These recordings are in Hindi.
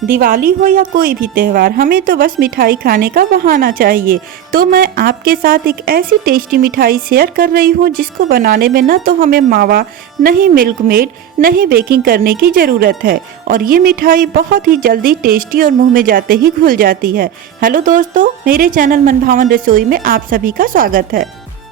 दिवाली हो या कोई भी त्यौहार, हमें तो बस मिठाई खाने का बहाना चाहिए। तो मैं आपके साथ एक ऐसी टेस्टी मिठाई शेयर कर रही हूँ जिसको बनाने में न तो हमें मावा, न ही मिल्क मेड, न ही बेकिंग करने की ज़रूरत है और ये मिठाई बहुत ही जल्दी टेस्टी और मुंह में जाते ही घुल जाती है। हेलो दोस्तों, मेरे चैनल मनभावन रसोई में आप सभी का स्वागत है।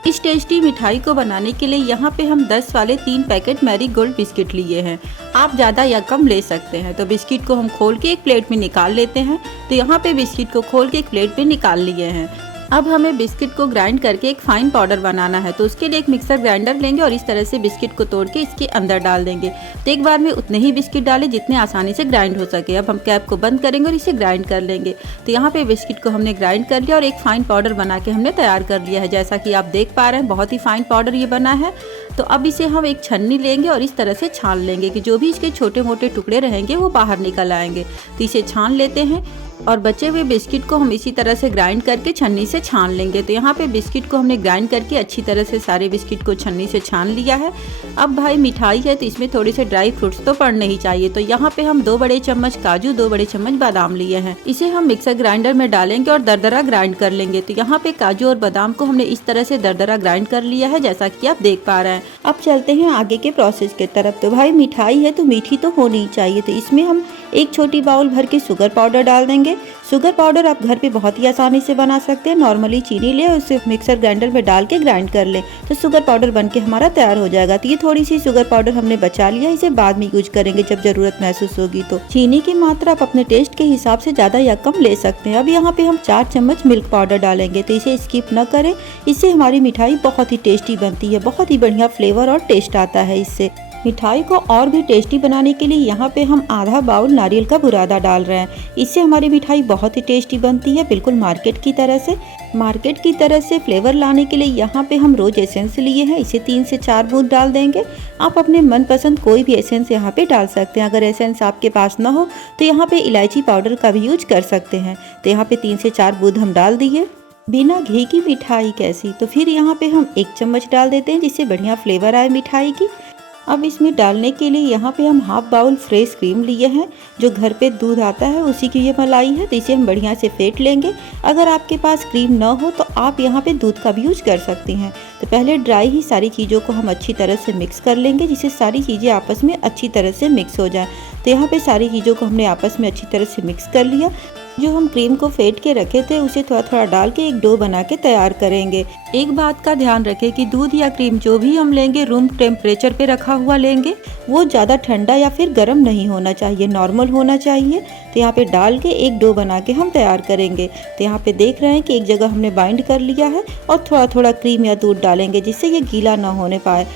इस टेस्टी मिठाई को बनाने के लिए यहाँ पे हम 10 वाले 3 पैकेट मैरीगोल्ड बिस्किट लिए हैं। आप ज़्यादा या कम ले सकते हैं। तो बिस्किट को हम खोल के एक प्लेट में निकाल लेते हैं। तो यहाँ पे बिस्किट को खोल के एक प्लेट में निकाल लिए हैं। अब हमें बिस्किट को ग्राइंड करके एक फाइन पाउडर बनाना है। तो उसके लिए एक मिक्सर ग्राइंडर लेंगे और इस तरह से बिस्किट को तोड़ के इसके अंदर डाल देंगे। तो एक बार में उतने ही बिस्किट डालें जितने आसानी से ग्राइंड हो सके। अब हम कैप को बंद करेंगे और इसे ग्राइंड कर लेंगे। तो यहाँ पे बिस्किट को हमने ग्राइंड कर लिया और एक फाइन पाउडर बना के हमने तैयार कर लिया है। जैसा कि आप देख पा रहे हैं, बहुत ही फाइन पाउडर ये बना है। तो अब इसे हम एक छन्नी लेंगे और इस तरह से छान लेंगे कि जो भी इसके छोटे मोटे टुकड़े रहेंगे वो बाहर निकल आएंगे। तो इसे छान लेते हैं और बचे हुए बिस्किट को हम इसी तरह से ग्राइंड करके छन्नी से छान लेंगे। तो यहाँ पे बिस्किट को हमने ग्राइंड करके अच्छी तरह से सारे बिस्किट को छन्नी से छान लिया है। अब भाई मिठाई है तो इसमें थोड़े से ड्राई फ्रूट्स तो पड़ने ही चाहिए। तो यहाँ पे हम 2 बड़े चम्मच काजू, 2 बड़े चम्मच बादाम लिए हैं। इसे हम मिक्सर ग्राइंडर में डालेंगे और दरदरा ग्राइंड कर लेंगे। तो यहाँ पे काजू और बादाम को हमने इस तरह से दरदरा ग्राइंड कर लिया है, जैसा कि आप देख पा रहे हैं। अब चलते हैं आगे के प्रोसेस की तरफ। तो भाई मिठाई है तो मीठी तो होनी ही चाहिए। तो इसमें हम एक छोटी बाउल भर के शुगर पाउडर डाल देंगे। शुगर पाउडर आप घर पे बहुत ही आसानी से बना सकते हैं। नॉर्मली चीनी ले और उसे मिक्सर ग्राइंडर में डाल के ग्राइंड कर लें तो शुगर पाउडर बन के हमारा तैयार हो जाएगा। तो ये थोड़ी सी शुगर पाउडर हमने बचा लिया, इसे बाद में यूज करेंगे जब जरूरत महसूस होगी। तो चीनी की मात्रा आप अपने टेस्ट के हिसाब से ज़्यादा या कम ले सकते हैं। अब यहाँ पे हम 4 चम्मच मिल्क पाउडर डालेंगे। तो इसे स्किप न करें, इससे हमारी मिठाई बहुत ही टेस्टी बनती है। बहुत ही बढ़िया फ्लेवर और टेस्ट आता है इससे। मिठाई को और भी टेस्टी बनाने के लिए यहाँ पे हम आधा बाउल नारियल का बुरादा डाल रहे हैं। इससे हमारी मिठाई बहुत ही टेस्टी बनती है, बिल्कुल मार्केट की तरह से। मार्केट की तरह से फ्लेवर लाने के लिए यहाँ पे हम रोज एसेंस लिए हैं। इसे 3 से 4 बूंद डाल देंगे। आप अपने मनपसंद कोई भी एसेंस यहाँ पे डाल सकते हैं। अगर एसेंस आपके पास ना हो तो यहाँ पे इलायची पाउडर का भी यूज कर सकते हैं। तो यहाँ पे 3 से 4 बूंद हम डाल दिए। बिना घी की मिठाई कैसी, तो फिर यहाँ पे हम 1 चम्मच डाल देते हैं जिससे बढ़िया फ्लेवर आए मिठाई की। अब इसमें डालने के लिए यहाँ पे हम हाफ बाउल फ्रेश क्रीम लिए हैं। जो घर पे दूध आता है उसी की ये मलाई है। तो इसे हम बढ़िया से फेंट लेंगे। अगर आपके पास क्रीम ना हो तो आप यहाँ पे दूध का भी यूज कर सकती हैं। तो पहले ड्राई ही सारी चीज़ों को हम अच्छी तरह से मिक्स कर लेंगे, जिससे सारी चीज़ें आपस में अच्छी तरह से मिक्स हो जाए। तो यहाँ पे सारी चीज़ों को हमने आपस में अच्छी तरह से मिक्स कर लिया। जो हम क्रीम को फेंट के रखे थे उसे थोड़ा थोड़ा डाल के एक डो बना के तैयार करेंगे। एक बात का ध्यान रखें कि दूध या क्रीम जो भी हम लेंगे रूम टेम्परेचर पे रखा हुआ लेंगे। वो ज़्यादा ठंडा या फिर गर्म नहीं होना चाहिए, नॉर्मल होना चाहिए। तो यहाँ पे डाल के एक डो बना के हम तैयार करेंगे। तो यहाँ पे देख रहे हैं कि एक जगह हमने बाइंड कर लिया है और थोड़ा थोड़ा क्रीम या दूध डालेंगे जिससे ये गीला ना होने पाए।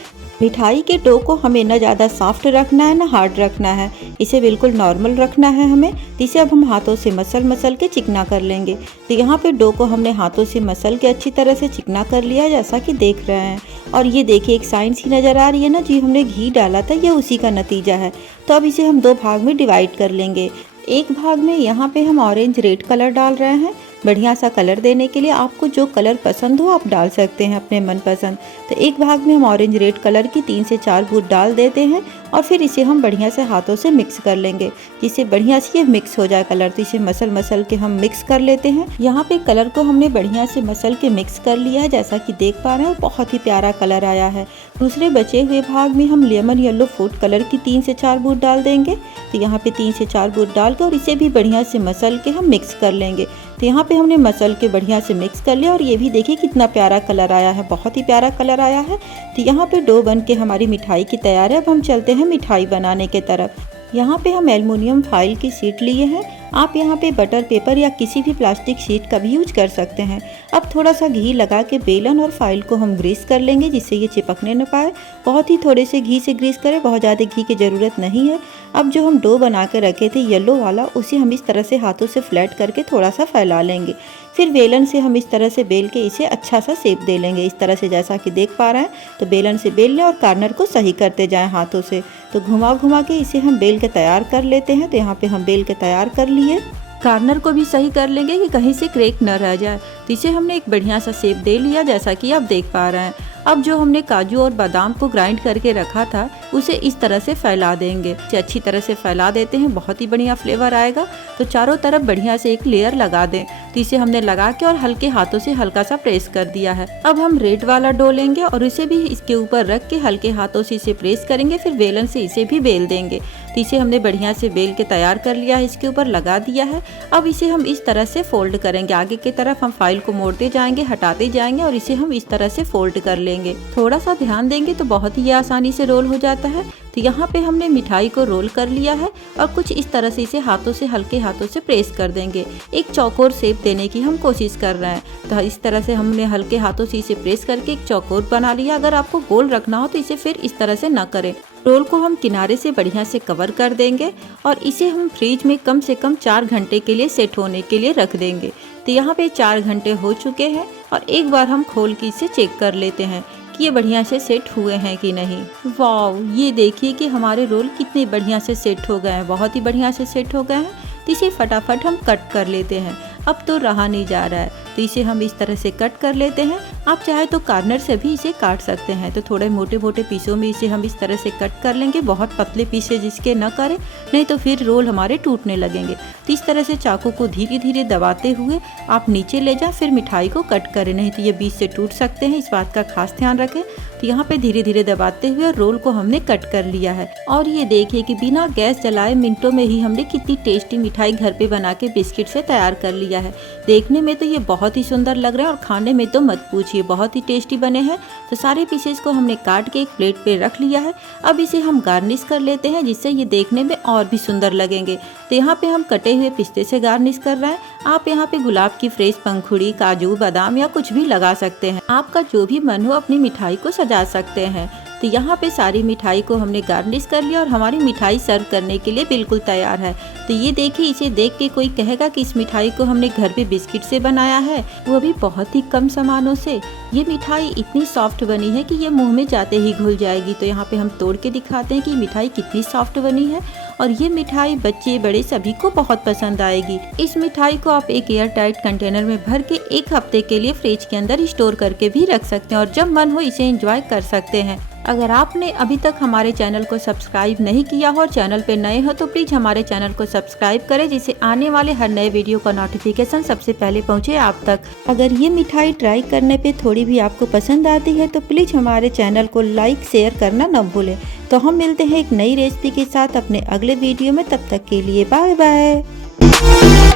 मिठाई के डो को हमें न ज़्यादा सॉफ्ट रखना है न हार्ड रखना है, इसे बिल्कुल नॉर्मल रखना है हमें। इसे अब हम हाथों से मसल के चिकना कर लेंगे। तो यहाँ पे डो को हमने हाथों से मसल के अच्छी तरह से चिकना कर लिया है, जैसा कि देख रहे हैं। और ये देखिए एक साइन सी नज़र आ रही है ना, जी हमने घी डाला था, ये उसी का नतीजा है। तो अब इसे हम 2 भाग में डिवाइड कर लेंगे। एक भाग में यहाँ पे हम ऑरेंज रेड कलर डाल रहे हैं। बढ़िया सा कलर देने के लिए आपको जो कलर पसंद हो आप डाल सकते हैं अपने मनपसंद। तो एक भाग में हम ऑरेंज रेड कलर की 3 से 4 बूंद डाल देते हैं और फिर इसे हम बढ़िया से हाथों से मिक्स कर लेंगे, जिससे बढ़िया से ये मिक्स हो जाए कलर। तो इसे मसल के हम मिक्स कर लेते हैं। यहाँ पे कलर को हमने बढ़िया से मसल के मिक्स कर लिया है, जैसा कि देख पा रहे हैं। बहुत ही प्यारा कलर आया है। दूसरे बचे हुए भाग में हम लेमन येलो फूड कलर की 3 से 4 बूंद डाल देंगे। तो यहाँ पे 3 से 4 बूंद डाल के और इसे भी बढ़िया से मसल के हम मिक्स कर लेंगे। तो यहाँ पे हमने मसल के बढ़िया से मिक्स कर लिया और ये भी देखिए कितना प्यारा कलर आया है, बहुत ही प्यारा कलर आया है। तो यहाँ पे डो बन के हमारी मिठाई की तैयार है। अब हम चलते हैं मिठाई बनाने के तरफ। यहाँ पे हम एल्युमिनियम फॉइल की शीट लिए हैं। आप यहाँ पे बटर पेपर या किसी भी प्लास्टिक शीट का भी यूज कर सकते हैं। अब थोड़ा सा घी लगा के बेलन और फाइल को हम ग्रीस कर लेंगे, जिससे ये चिपकने न पाए। बहुत ही थोड़े से घी से ग्रीस करें, बहुत ज़्यादा घी की ज़रूरत नहीं है। अब जो हम डो बना के रखे थे येलो वाला, उसे हम इस तरह से हाथों से फ्लैट करके थोड़ा सा फैला लेंगे। फिर बेलन से हम इस तरह से बेल के इसे अच्छा सा शेप दे लेंगे, इस तरह से जैसा कि देख पा रहे हैं। तो बेलन से बेल लें और कॉर्नर को सही करते जाएं हाथों से। तो घुमा के इसे हम बेल के तैयार कर लेते हैं। तो यहाँ पे हम बेल के तैयार कर लिए। कॉर्नर को भी सही कर लेंगे कि कहीं से क्रैक न रह जाए। तो इसे हमने एक बढ़िया सा शेप दे लिया, जैसा कि आप देख पा रहे हैं। अब जो हमने काजू और बादाम को ग्राइंड करके रखा था उसे इस तरह से फैला देंगे। इसे अच्छी तरह से फैला देते हैं, बहुत ही बढ़िया फ्लेवर आएगा। तो चारों तरफ बढ़िया से एक लेयर लगा दें। तो इसे हमने लगा के और हल्के हाथों से हल्का सा प्रेस कर दिया है। अब हम रेड वाला डो लेंगे और इसे भी इसके ऊपर रख के हल्के हाथों से इसे प्रेस करेंगे, फिर बेलन से इसे भी बेल देंगे। तो इसे हमने बढ़िया से बेल के तैयार कर लिया है, इसके ऊपर लगा दिया है। अब इसे हम इस तरह से फोल्ड करेंगे, आगे की तरफ हम फाइल को मोड़ते जाएंगे, हटाते जाएंगे और इसे हम इस तरह से फोल्ड कर लेंगे। थोड़ा सा ध्यान देंगे तो बहुत ही आसानी से रोल हो जाता है। तो यहाँ पे हमने मिठाई को रोल कर लिया है और कुछ इस तरह से इसे हाथों से हल्के हाथों से प्रेस कर देंगे। एक चौकोर शेप देने की हम कोशिश कर रहे हैं। तो इस तरह से हमने हल्के हाथों से इसे प्रेस करके एक चौकोर बना लिया। अगर आपको गोल रखना हो तो इसे फिर इस तरह से न करें। रोल को हम किनारे से बढ़िया से कवर कर देंगे और इसे हम फ्रिज में कम से कम 4 घंटे के लिए सेट होने के लिए रख देंगे। तो यहाँ पे 4 घंटे हो चुके हैं और एक बार हम खोल के इसे चेक कर लेते हैं कि ये बढ़िया से सेट हुए हैं कि नहीं। वाव, ये देखिए कि हमारे रोल कितने बढ़िया से सेट हो गए हैं, बहुत ही बढ़िया से सेट हो गए हैं। तो इसे फटाफट हम कट कर लेते हैं। अब तो रहा नहीं जा रहा है, तो इसे हम इस तरह से कट कर लेते हैं। आप चाहे तो कार्नर से भी इसे काट सकते हैं। तो थोड़े मोटे मोटे पीसों में इसे हम इस तरह से कट कर लेंगे, बहुत पतले पीसे जिसके न करें, नहीं तो फिर रोल हमारे टूटने लगेंगे। तो इस तरह से चाकू को धीरे धीरे दबाते हुए आप नीचे ले जाएं, फिर मिठाई को कट करें, नहीं तो ये बीच से टूट सकते हैं, इस बात का खास ध्यान रखें। तो यहाँ पे धीरे धीरे दबाते हुए रोल को हमने कट कर लिया है। और ये देखिए कि बिना गैस जलाए मिनटों में ही हमने कितनी टेस्टी मिठाई घर पे बना के बिस्किट से तैयार कर लिया है। देखने में तो ये बहुत ही सुंदर लग रहा है और खाने में तो मत पूछिए, बहुत ही टेस्टी बने हैं। तो सारे पीसेस को हमने काट के एक प्लेट पे रख लिया है। अब इसे हम गार्निश कर लेते हैं, जिससे ये देखने में और भी सुंदर लगेंगे। तो यहाँ पे हम कटे हुए पिस्ते से गार्निश कर रहे हैं। आप यहाँ पे गुलाब की फ्रेश पंखुड़ी, काजू, बादाम या कुछ भी लगा सकते हैं। आपका जो भी मन हो अपनी मिठाई को सजा सकते हैं। तो यहाँ पे सारी मिठाई को हमने गार्निश कर लिया और हमारी मिठाई सर्व करने के लिए बिल्कुल तैयार है। तो ये देखिए, इसे देख के कोई कहेगा कि इस मिठाई को हमने घर पे बिस्किट से बनाया है, वो भी बहुत ही कम सामानों से। ये मिठाई इतनी सॉफ्ट बनी है कि ये मुंह में जाते ही घुल जाएगी। तो यहाँ पे हम तोड़ के दिखाते हैं कि मिठाई कितनी सॉफ्ट बनी है और ये मिठाई बच्चे बड़े सभी को बहुत पसंद आएगी। इस मिठाई को आप एक एयर टाइट कंटेनर में भर के 1 हफ्ते के लिए फ्रिज के अंदर स्टोर करके भी रख सकते हैं और जब मन हो इसे एंजॉय कर सकते हैं। अगर आपने अभी तक हमारे चैनल को सब्सक्राइब नहीं किया हो और चैनल पे नए हो तो प्लीज हमारे चैनल को सब्सक्राइब करें, जिससे आने वाले हर नए वीडियो का नोटिफिकेशन सबसे पहले पहुंचे आप तक। अगर ये मिठाई ट्राई करने पे थोड़ी भी आपको पसंद आती है तो प्लीज हमारे चैनल को लाइक शेयर करना न भूलें। तो हम मिलते हैं एक नई रेसिपी के साथ अपने अगले वीडियो में, तब तक के लिए बाय बाय।